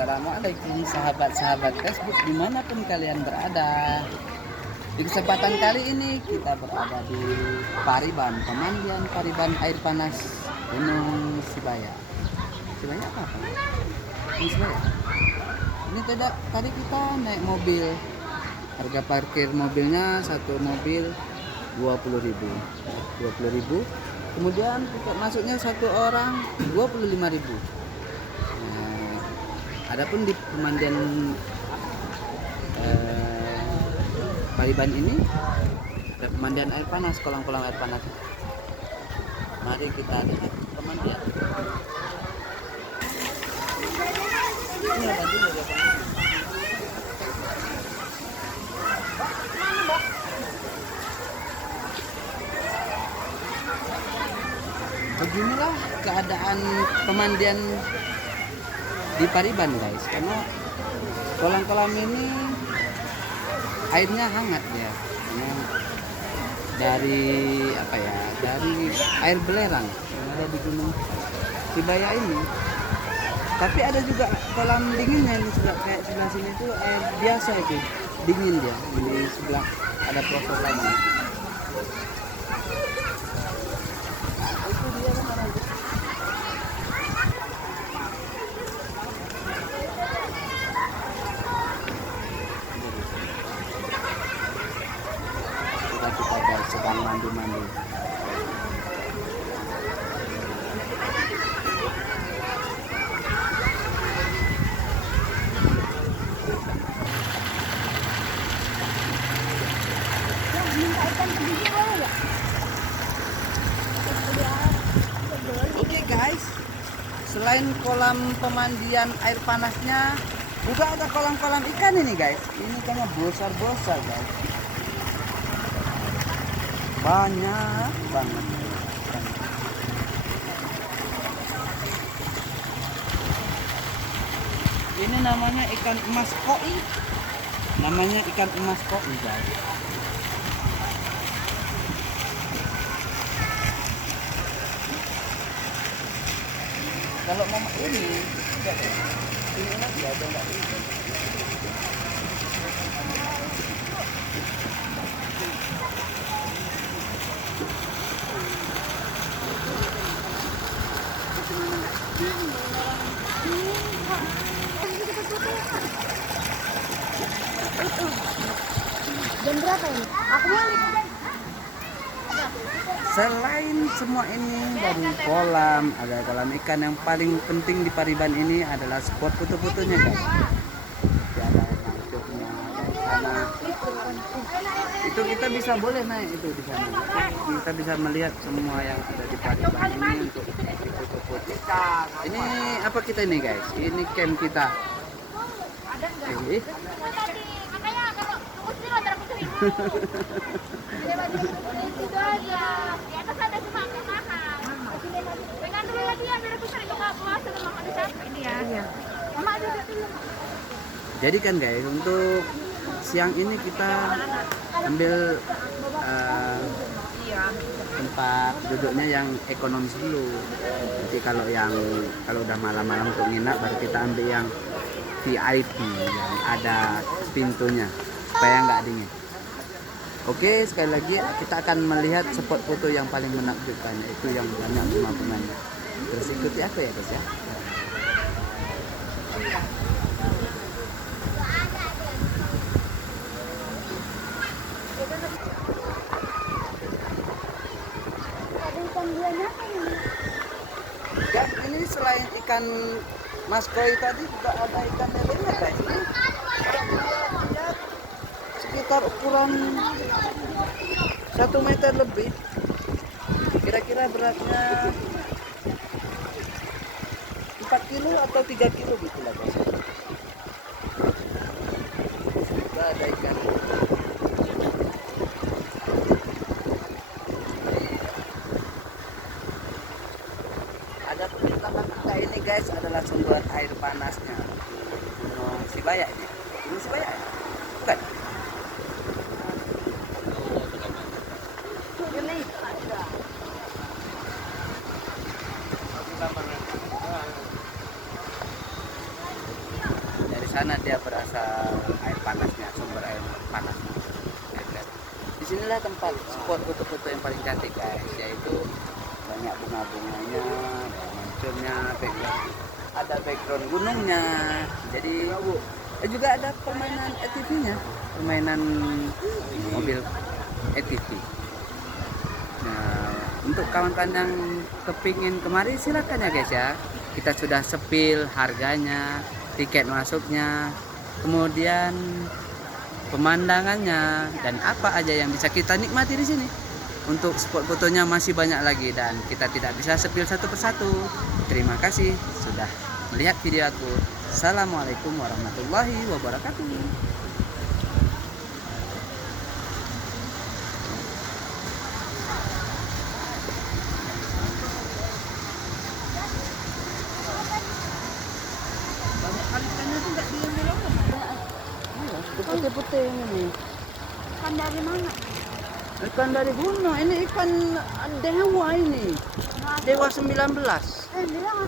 Assalamualaikum sahabat-sahabat Facebook dimanapun kalian berada. Di kesempatan kali ini kita berada di Pariban, pemandian Pariban air panas Gunung Sibaya. Sibaya apa? Ini Sibaya. Ini tadi kita naik mobil. Harga parkir mobilnya satu mobil 20.000. 20.000. Kemudian tiket masuknya satu orang 25.000. Adapun di pemandian Pariban ini ada pemandian air panas, kolam-kolam air panas. Mari kita lihat pemandian. Ini ada juga beginilah keadaan pemandian di Pariban guys, karena kolam-kolam ini airnya hangat ya, dari dari air belerang yang ada di Gunung Sibaya ini. Tapi ada juga kolam dinginnya ini, kayak sebelah sini tuh air biasa itu dingin dia, di sebelah ada proses lagi. Kita guys sedang mandi-mandi. Oke guys, selain kolam pemandian air panasnya, juga ada kolam-kolam ikan ini guys. Ini kayaknya besar-besar guys. Banyak banget. Ini namanya ikan emas koi. Namanya ikan emas koi guys. Kalau mau ini lagi ada enggak? Jam berapa ini? Aku mau. Selain semua ini dari kolam, ada kolam ikan, yang paling penting di Pariban ini adalah spot foto-fotonya guys. Ada air mancurnya, ada sana. Itu kita bisa boleh naik itu di sana. Kita bisa melihat semua yang ada di Pariban ini untuk foto-foto. Ini apa kita ini guys? Ini camp kita. Jadi kan guys, untuk siang ini kita ambil tempat duduknya yang ekonomis dulu. Jadi kalau udah malam-malam untuk nginap, baru kita ambil yang VIP yang ada pintunya supaya nggak dingin. Oke, sekali lagi kita akan melihat spot foto yang paling menakjubkan, yaitu yang banyak pemain-pemainnya. Terus ikuti aku ya guys ya. Guys, ini selain ikan mas koi tadi juga ada ikan lele guys. Ini sekitar ukuran 1 meter lebih. Kira-kira beratnya 4 kilo atau 3 kilo gitu lah guys. Juga ada ikan. Ada di belakang kita ini guys adalah sumber air panasnya Gunung Sibaya ini. Gunung Sibaya ya? Bukan? sana dia berasal air panasnya, sumber air panas. Disinilah tempat spot foto-foto yang paling cantik guys, yaitu banyak bunga-bunganya, munculnya, ada background gunungnya. Jadi juga ada permainan ATV-nya, permainan mobil ATV. Nah, untuk kawan-kawan yang kepingin kemari silakan ya guys ya. Kita sudah sepil harganya, tiket masuknya, kemudian pemandangannya dan apa aja yang bisa kita nikmati di sini. Untuk spot fotonya masih banyak lagi dan kita tidak bisa sepil satu persatu. Terima kasih sudah melihat video aku. Assalamualaikum warahmatullahi wabarakatuh. Banyak kali ikannya tuh nggak diam-diam. Putih-putih ini. Kan dari mana? Ikan dari gunung, ini ikan dewa ini. Dewa 19. Bilang